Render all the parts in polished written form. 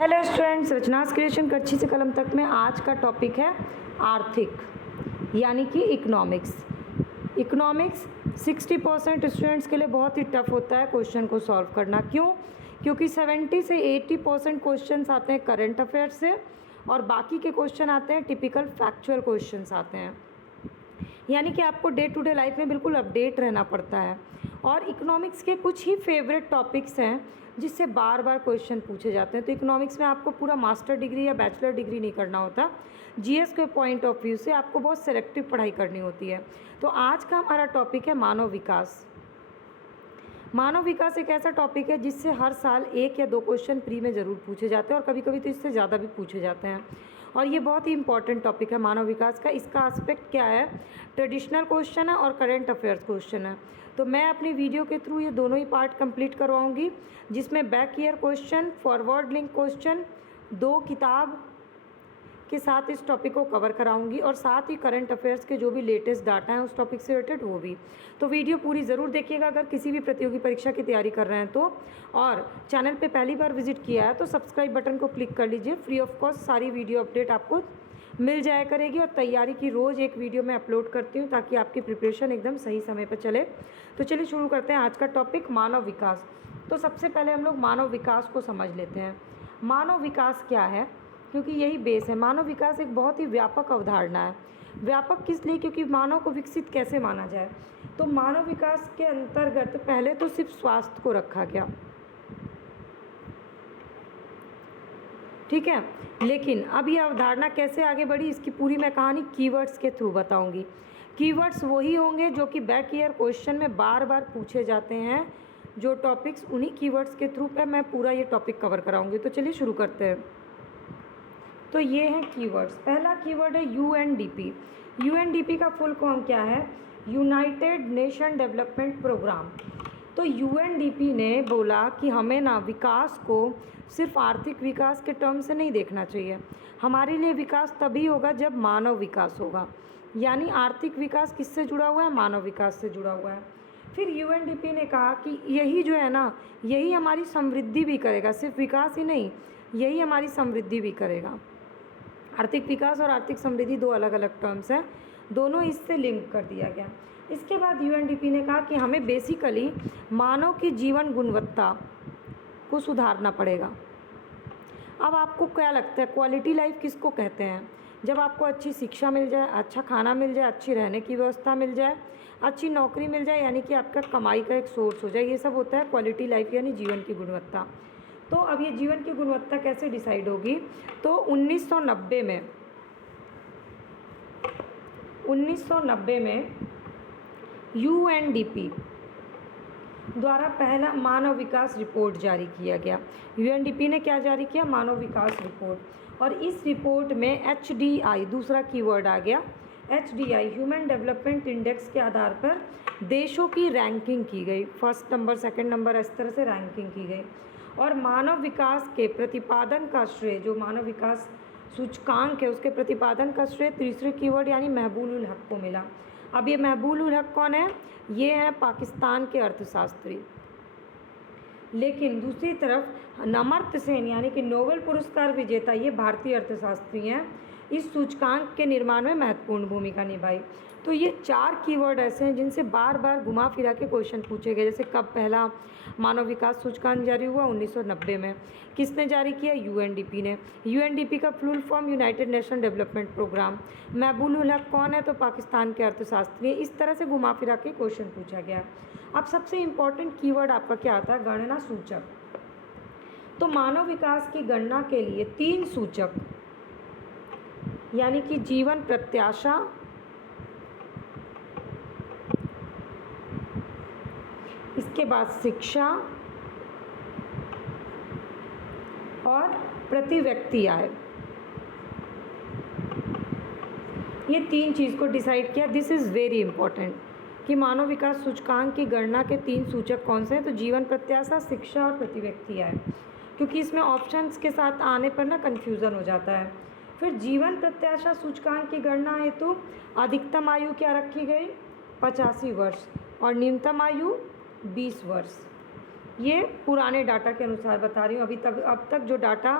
Hello students, रचनास creation कच्ची से कलम तक में आज का टॉपिक है आर्थिक यानी कि इकोनॉमिक्स। इकोनॉमिक्स 60% स्टूडेंट्स के लिए बहुत ही टफ होता है क्वेश्चन को सॉल्व करना। क्यों? क्योंकि 70 से 80% क्वेश्चन आते हैं करंट अफेयर से और बाकी के क्वेश्चन आते हैं टिपिकल फैक्चुअल क्वेश्चन आते हैं। यानी कि आपको डे टू डे लाइफ में बिल्कुल अपडेट रहना पड़ता है। और इकोनॉमिक्स के कुछ ही फेवरेट टॉपिक्स हैं जिससे बार बार क्वेश्चन पूछे जाते हैं। तो इकोनॉमिक्स में आपको पूरा मास्टर डिग्री या बैचलर डिग्री नहीं करना होता। जीएस के पॉइंट ऑफ व्यू से आपको बहुत सेलेक्टिव पढ़ाई करनी होती है। तो आज का हमारा टॉपिक है मानव विकास। मानव विकास एक ऐसा टॉपिक है जिससे हर साल 1 या 2 क्वेश्चन प्री में ज़रूर पूछे जाते हैं और कभी कभी तो इससे ज़्यादा भी पूछे जाते हैं। और ये बहुत ही इंपॉर्टेंट टॉपिक है मानव विकास का। इसका एस्पेक्ट क्या है? ट्रेडिशनल क्वेश्चन है और करंट अफेयर्स क्वेश्चन है। तो मैं अपनी वीडियो के थ्रू ये दोनों ही पार्ट कंप्लीट करवाऊंगी, जिसमें back year question, forward link question, 2 किताब के साथ इस टॉपिक को कवर कराऊंगी और साथ ही करंट अफेयर्स के जो भी लेटेस्ट डाटा हैं उस टॉपिक से रिलेटेड वो भी। तो वीडियो पूरी ज़रूर देखिएगा अगर किसी भी प्रतियोगी परीक्षा की तैयारी कर रहे हैं तो। और चैनल पे पहली बार विजिट किया है तो सब्सक्राइब बटन को क्लिक कर लीजिए। फ्री ऑफ कॉस्ट सारी वीडियो अपडेट आपको मिल जाया करेगी और तैयारी की रोज़ एक वीडियो मैं अपलोड करती हूँ ताकि आपकी प्रिपरेशन एकदम सही समय पर चले। तो चलिए शुरू करते हैं आज का टॉपिक मानव विकास। तो सबसे पहले हम लोग मानव विकास को समझ लेते हैं। मानव विकास क्या है, क्योंकि यही बेस है। मानव विकास एक बहुत ही व्यापक अवधारणा है। व्यापक किस लिए? क्योंकि मानव को विकसित कैसे माना जाए। तो मानव विकास के अंतर्गत पहले तो सिर्फ स्वास्थ्य को रखा गया, ठीक है। लेकिन अब ये अवधारणा कैसे आगे बढ़ी, इसकी पूरी मैं कहानी कीवर्ड्स के थ्रू बताऊंगी। कीवर्ड्स वही होंगे जो कि बैक ईयर क्वेश्चन में बार बार पूछे जाते हैं। जो टॉपिक्स उन्हीं कीवर्ड्स के थ्रू पे मैं पूरा ये टॉपिक कवर कराऊंगी। तो चलिए शुरू करते हैं। तो ये हैं कीवर्ड्स। पहला कीवर्ड है यूएनडीपी। यूएनडीपी का फुल फॉर्म क्या है? United Nation development programme. तो यूएनडीपी ने बोला कि हमें ना विकास को सिर्फ आर्थिक विकास के टर्म से नहीं देखना चाहिए। हमारे लिए विकास तभी होगा जब मानव विकास होगा। यानी आर्थिक विकास किससे जुड़ा हुआ है? मानव विकास से जुड़ा हुआ है। फिर यूएनडीपी ने कहा कि यही जो है ना, यही हमारी समृद्धि भी करेगा, सिर्फ विकास ही नहीं, यही हमारी समृद्धि भी करेगा। आर्थिक विकास और आर्थिक समृद्धि 2 अलग अलग टर्म्स हैं, दोनों इससे लिंक कर दिया गया। इसके बाद यूएनडीपी ने कहा कि हमें बेसिकली मानव की जीवन गुणवत्ता को सुधारना पड़ेगा। अब आपको क्या लगता है क्वालिटी लाइफ किसको कहते हैं? जब आपको अच्छी शिक्षा मिल जाए, अच्छा खाना मिल जाए, अच्छी रहने की व्यवस्था मिल जाए, अच्छी नौकरी मिल जाए, यानी कि आपका कमाई का एक सोर्स हो जाए, ये सब होता है क्वालिटी लाइफ यानी जीवन की गुणवत्ता। तो अब ये जीवन की गुणवत्ता कैसे डिसाइड होगी? तो 1990 में यूएनडीपी द्वारा पहला मानव विकास रिपोर्ट जारी किया गया। यूएनडीपी ने क्या जारी किया? मानव विकास रिपोर्ट। और इस रिपोर्ट में एचडीआई, दूसरा कीवर्ड आ गया, एचडीआई ह्यूमन डेवलपमेंट इंडेक्स के आधार पर देशों की रैंकिंग की गई। फर्स्ट नंबर, सेकंड नंबर, इस तरह से रैंकिंग की गई। और मानव विकास के प्रतिपादन का श्रेय, जो मानव विकास सूचकांक है उसके प्रतिपादन का श्रेय तीसरे कीवर्ड यानी महबूब उल हक को मिला। अब ये महबूब उल हक कौन है? ये है पाकिस्तान के अर्थशास्त्री। लेकिन दूसरी तरफ अमर्त्य सेन यानी कि नोबेल पुरस्कार विजेता, ये भारतीय अर्थशास्त्री हैं, इस सूचकांक के निर्माण में महत्वपूर्ण भूमिका निभाई। तो ये 4 कीवर्ड ऐसे हैं जिनसे बार बार घुमा फिरा के क्वेश्चन पूछे गए। जैसे कब पहला मानव विकास सूचकांक जारी हुआ? 1990 में। किसने जारी किया? यूएनडीपी ने। यूएनडीपी का full form United Nation development programme. Mahbub ul हक कौन है? तो पाकिस्तान के अर्थशास्त्री। इस तरह से घुमा फिरा के क्वेश्चन पूछा गया। अब सबसे इम्पॉर्टेंट कीवर्ड आपका क्या आता है? गणना सूचक। तो मानव विकास की गणना के लिए 3 सूचक यानी कि जीवन प्रत्याशा, इसके बाद शिक्षा और प्रति व्यक्ति आय, ये 3 चीज़ को डिसाइड किया। दिस इज़ वेरी इंपॉर्टेंट कि मानव विकास सूचकांक की गणना के 3 सूचक कौन से हैं? तो जीवन प्रत्याशा, शिक्षा और प्रति व्यक्ति आय, क्योंकि इसमें ऑप्शंस के साथ आने पर ना कन्फ्यूज़न हो जाता है। फिर जीवन प्रत्याशा सूचकांक की गणना हेतु अधिकतम आयु क्या रखी गई? 85 वर्ष और न्यूनतम आयु 20 वर्ष। ये पुराने डाटा के अनुसार बता रही हूँ। अब तक जो डाटा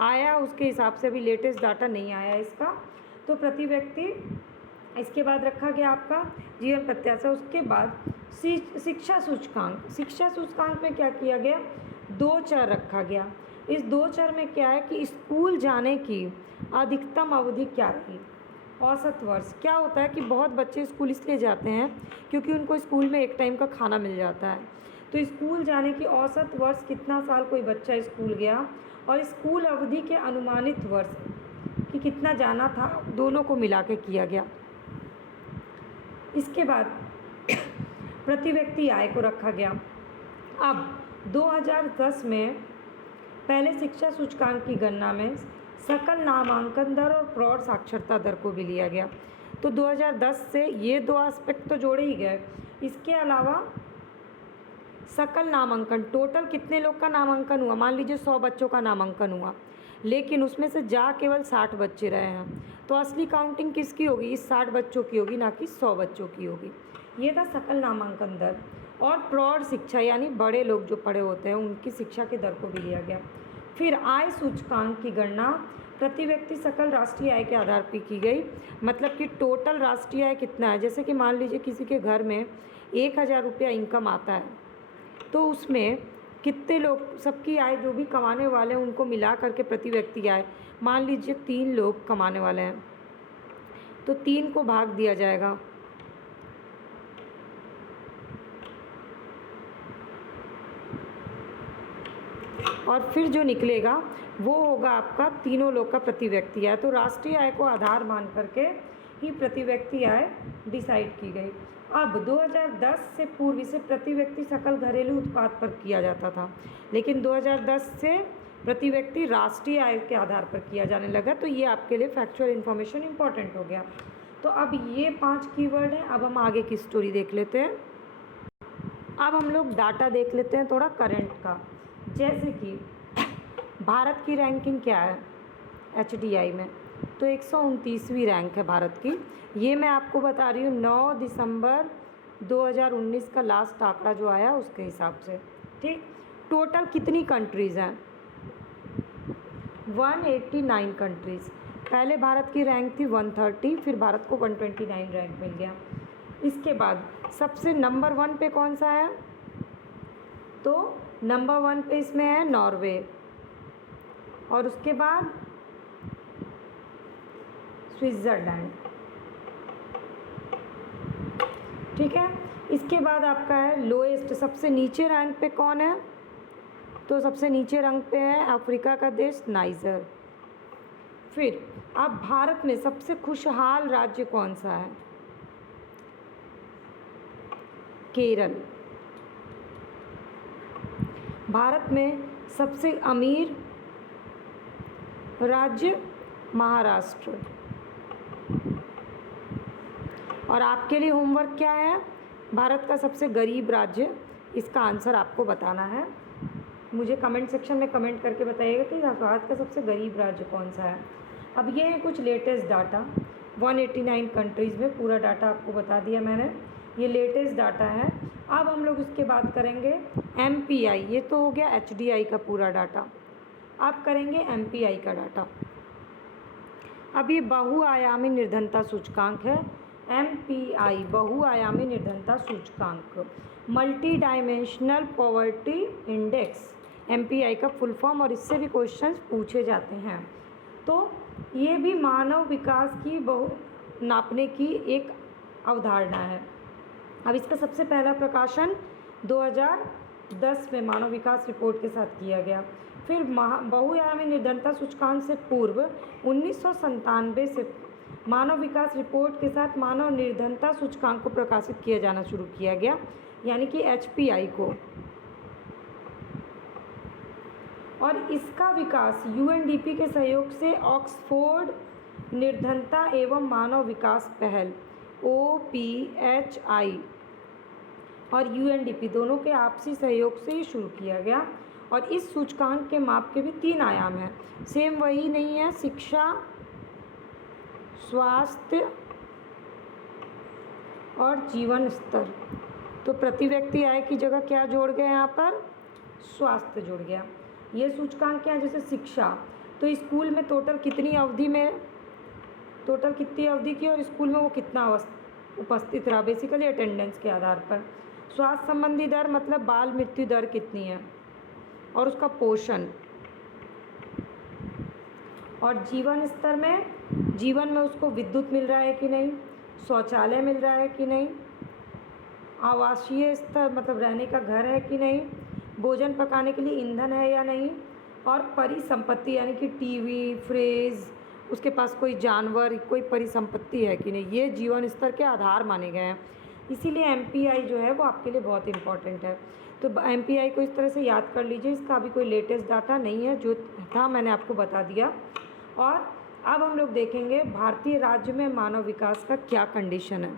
आया उसके हिसाब से अभी लेटेस्ट डाटा नहीं आया इसका। तो प्रति व्यक्ति, इसके बाद रखा गया आपका जीवन प्रत्याशा। उसके बाद शिक्षा सूचकांक। शिक्षा सूचकांक में क्या किया गया, 2 चर रखा गया। इस 2 चर में क्या है कि स्कूल जाने की अधिकतम अवधि क्या रही, औसत वर्ष। क्या होता है कि बहुत बच्चे स्कूल इसलिए जाते हैं क्योंकि उनको स्कूल में एक टाइम का खाना मिल जाता है। तो स्कूल जाने की औसत वर्ष कितना साल कोई बच्चा स्कूल गया और स्कूल अवधि के अनुमानित वर्ष कि कितना जाना था, दोनों को मिला के किया गया। इसके बाद प्रति व्यक्ति आय को रखा गया। अब 2010 में पहले शिक्षा सूचकांक की गणना में सकल नामांकन दर और प्रौढ़ साक्षरता दर को भी लिया गया। तो 2010 से ये 2 एस्पेक्ट तो जोड़े ही गए। इसके अलावा सकल नामांकन, टोटल कितने लोग का नामांकन हुआ, मान लीजिए 100 बच्चों का नामांकन हुआ, लेकिन उसमें से जा केवल 60 बच्चे रहे हैं, तो असली काउंटिंग किसकी होगी, इस 60 बच्चों की होगी, ना कि 100 बच्चों की होगी। ये था सकल नामांकन दर। और प्रौढ़ शिक्षा यानी बड़े लोग जो पढ़े होते हैं उनकी शिक्षा के दर को भी लिया गया। फिर आय सूचकांक की गणना प्रति व्यक्ति सकल राष्ट्रीय आय के आधार पर की गई। मतलब कि टोटल राष्ट्रीय आय कितना है, जैसे कि मान लीजिए किसी के घर में 1000 रुपया इनकम आता है, तो उसमें कितने लोग, सबकी आय जो भी कमाने वाले हैं उनको मिला करके प्रति व्यक्ति आय, मान लीजिए 3 लोग कमाने वाले हैं तो 3 को भाग दिया जाएगा, और फिर जो निकलेगा वो होगा आपका तीनों लोग का प्रति व्यक्ति आय। तो राष्ट्रीय आय को आधार मान करके ही प्रति व्यक्ति आय डिसाइड की गई। अब 2010 से पूर्व इसे प्रति व्यक्ति सकल घरेलू उत्पाद पर किया जाता था, लेकिन 2010 से प्रति व्यक्ति राष्ट्रीय आय के आधार पर किया जाने लगा। तो ये आपके लिए फैक्चुअल इन्फॉर्मेशन इंपॉर्टेंट हो गया। तो अब ये 5 कीवर्ड हैं। अब हम आगे की स्टोरी देख लेते हैं। अब हम लोग डाटा देख लेते हैं थोड़ा करंट का। जैसे कि भारत की रैंकिंग क्या है HDI में, तो 129वीं रैंक है भारत की। ये मैं आपको बता रही हूँ 9 दिसंबर 2019 का लास्ट आंकड़ा जो आया उसके हिसाब से। ठीक, टोटल कितनी कंट्रीज़ हैं, 189 कंट्रीज़। पहले भारत की रैंक थी 130, फिर भारत को 129 रैंक मिल गया। इसके बाद सबसे नंबर 1 पे कौन सा है, तो नंबर 1 पे इसमें है नॉर्वे, और उसके बाद स्विट्ज़रलैंड। ठीक है, इसके बाद आपका है लोएस्ट, सबसे नीचे रैंक पे कौन है, तो सबसे नीचे रैंक पे है अफ्रीका का देश नाइजर। फिर अब भारत में सबसे खुशहाल राज्य कौन सा है, केरल। भारत में सबसे अमीर राज्य महाराष्ट्र। और आपके लिए होमवर्क क्या है, भारत का सबसे गरीब राज्य, इसका आंसर आपको बताना है। मुझे कमेंट सेक्शन में कमेंट करके बताइएगा कि भारत का सबसे गरीब राज्य कौन सा है। अब ये है कुछ लेटेस्ट डाटा, 189 कंट्रीज़ में पूरा डाटा आपको बता दिया मैंने, ये लेटेस्ट डाटा है। अब हम लोग इसके बात करेंगे MPI, ये तो हो गया HDI का पूरा डाटा। अब करेंगे MPI का डाटा। अब ये बहुआयामी निर्धनता सूचकांक है, MPI बहुआयामी निर्धनता सूचकांक, multi dimensional poverty index, MPI का फुल फॉर्म, और इससे भी क्वेश्चंस पूछे जाते हैं। तो ये भी मानव विकास की नापने की एक अवधारणा है। अब इसका सबसे पहला प्रकाशन 2010 में मानव विकास रिपोर्ट के साथ किया गया। फिर बहुआयामी निर्धनता सूचकांक से पूर्व 1997 से मानव विकास रिपोर्ट के साथ मानव निर्धनता सूचकांक को प्रकाशित किया जाना शुरू किया गया, यानी कि HPI को। और इसका विकास UNDP के सहयोग से ऑक्सफोर्ड निर्धनता एवं मानव विकास पहल OPHI और UNDP दोनों के आपसी सहयोग से ही शुरू किया गया। और इस सूचकांक के माप के भी 3 आयाम हैं, सेम वही नहीं है, शिक्षा, स्वास्थ्य और जीवन स्तर। तो प्रति व्यक्ति आय की जगह क्या जोड़ गए यहाँ पर, स्वास्थ्य जुड़ गया। ये सूचकांक क्या है, जैसे शिक्षा, तो स्कूल में टोटल कितनी अवधि की और स्कूल में वो कितना उपस्थित रहा, बेसिकली अटेंडेंस के आधार पर। स्वास्थ्य संबंधी दर मतलब बाल मृत्यु दर कितनी है और उसका पोषण। और जीवन में उसको विद्युत मिल रहा है कि नहीं, शौचालय मिल रहा है कि नहीं, आवासीय स्तर मतलब रहने का घर है कि नहीं, भोजन पकाने के लिए ईंधन है या नहीं, और परिसंपत्ति यानी कि टीवी, फ्रिज, उसके पास कोई जानवर, कोई परिसंपत्ति है कि नहीं, ये जीवन स्तर के आधार माने गए हैं। इसीलिए MPI जो है वो आपके लिए बहुत इंपॉर्टेंट है। तो MPI को इस तरह से याद कर लीजिए। इसका अभी कोई लेटेस्ट डाटा नहीं है, जो था मैंने आपको बता दिया। और अब हम लोग देखेंगे भारतीय राज्य में मानव विकास का क्या कंडीशन है।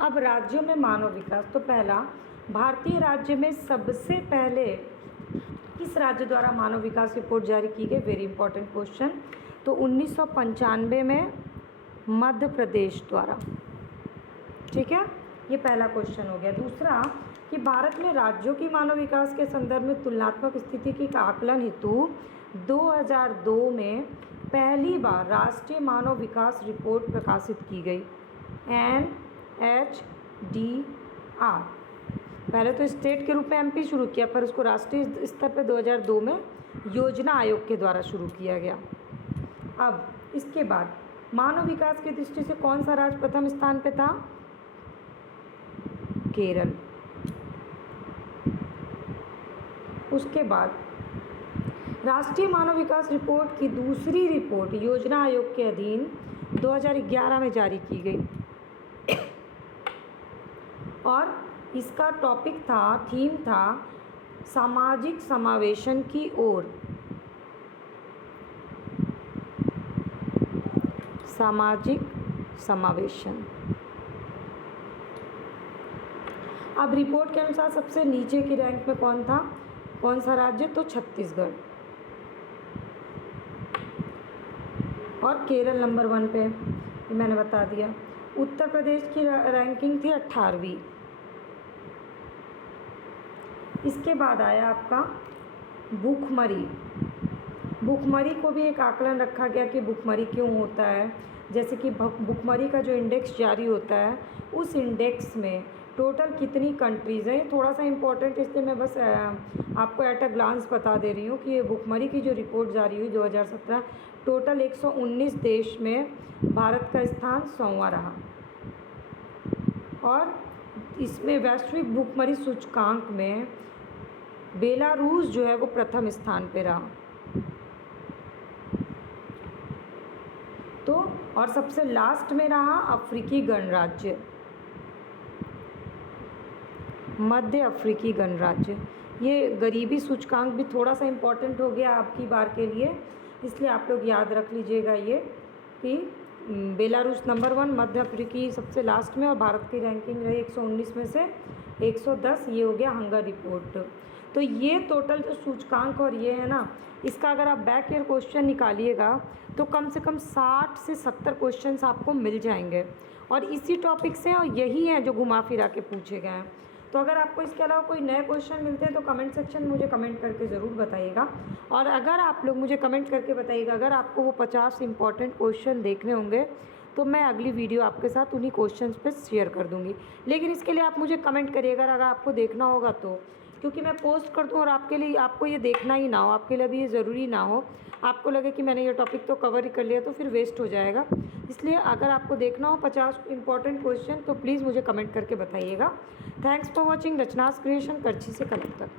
अब राज्यों में मानव विकास, तो पहला, भारतीय राज्य में सबसे पहले किस राज्य द्वारा मानव विकास रिपोर्ट जारी की गई, वेरी इंपॉर्टेंट क्वेश्चन। तो 1995 में मध्य प्रदेश द्वारा, ठीक है, ये पहला क्वेश्चन हो गया। दूसरा कि भारत में राज्यों की मानव विकास के संदर्भ में तुलनात्मक स्थिति की आकलन हेतु 2002 में पहली बार राष्ट्रीय मानव विकास रिपोर्ट प्रकाशित की गई, NHDR। पहले तो स्टेट के रूप में MP शुरू किया, पर उसको राष्ट्रीय स्तर पर 2002 में योजना आयोग के द्वारा शुरू किया गया। अब इसके बाद मानव विकास की दृष्टि से कौन सा राज्य प्रथम स्थान पे था, केरल। उसके बाद राष्ट्रीय मानव विकास रिपोर्ट की दूसरी रिपोर्ट योजना आयोग के अधीन 2011 में जारी की गई और इसका थीम था सामाजिक समावेशन की ओर। सामाजिक समावेशन। अब रिपोर्ट के अनुसार सबसे नीचे की रैंक में कौन सा राज्य, तो छत्तीसगढ़, और केरल नंबर 1 पे, ये मैंने बता दिया। उत्तर प्रदेश की रैंकिंग थी 18वीं। इसके बाद आया आपका भूखमरी को भी एक आकलन रखा गया कि भूखमरी क्यों होता है। जैसे कि भूखमरी का जो इंडेक्स जारी होता है, उस इंडेक्स में टोटल कितनी कंट्रीज़ हैं, थोड़ा सा इम्पोर्टेंट, इसलिए मैं बस आपको एट अ ग्लांस बता दे रही हूँ कि ये भूखमरी की जो रिपोर्ट जारी हुई 2017, टोटल 119 देश में भारत का स्थान 100वां रहा। और इसमें वैश्विक भूखमरी सूचकांक में बेलारूस जो है वो प्रथम स्थान पे रहा। तो और सबसे लास्ट में रहा अफ्रीकी गणराज्य, मध्य अफ्रीकी गणराज्य। ये गरीबी सूचकांक भी थोड़ा सा इम्पोर्टेंट हो गया आपकी बार के लिए, इसलिए आप लोग याद रख लीजिएगा ये कि बेलारूस नंबर 1, मध्य अफ्रीकी सबसे लास्ट में, और भारत की रैंकिंग रही 119 में से 110। ये हो गया हंगर रिपोर्ट। तो ये टोटल जो सूचकांक और ये है ना, इसका अगर आप बैक ईयर क्वेश्चन निकालिएगा तो कम से कम 60 से 70 क्वेश्चंस आपको मिल जाएंगे और इसी टॉपिक से, और यही हैं जो घुमा फिरा के पूछे गए हैं। तो अगर आपको इसके अलावा कोई नए क्वेश्चन मिलते हैं तो कमेंट सेक्शन में मुझे कमेंट करके ज़रूर बताइएगा। और अगर आप लोग मुझे कमेंट करके बताइएगा अगर आपको वो 50 इंपॉर्टेंट क्वेश्चन देखने होंगे तो मैं अगली वीडियो आपके साथ उन्हीं क्वेश्चंस पे शेयर कर दूँगी। लेकिन इसके लिए आप मुझे कमेंट करिएगा अगर आपको देखना होगा तो, क्योंकि मैं पोस्ट कर दूँ और आपको ये देखना ही ना हो, आपके लिए अभी ये ज़रूरी ना हो, आपको लगे कि मैंने ये टॉपिक तो कवर ही कर लिया तो फिर वेस्ट हो जाएगा। इसलिए अगर आपको देखना हो 50 इंपॉर्टेंट क्वेश्चन तो प्लीज़ मुझे कमेंट करके बताइएगा। थैंक्स फॉर वॉचिंग रचनास क्रिएशन, करछी से कलम तक।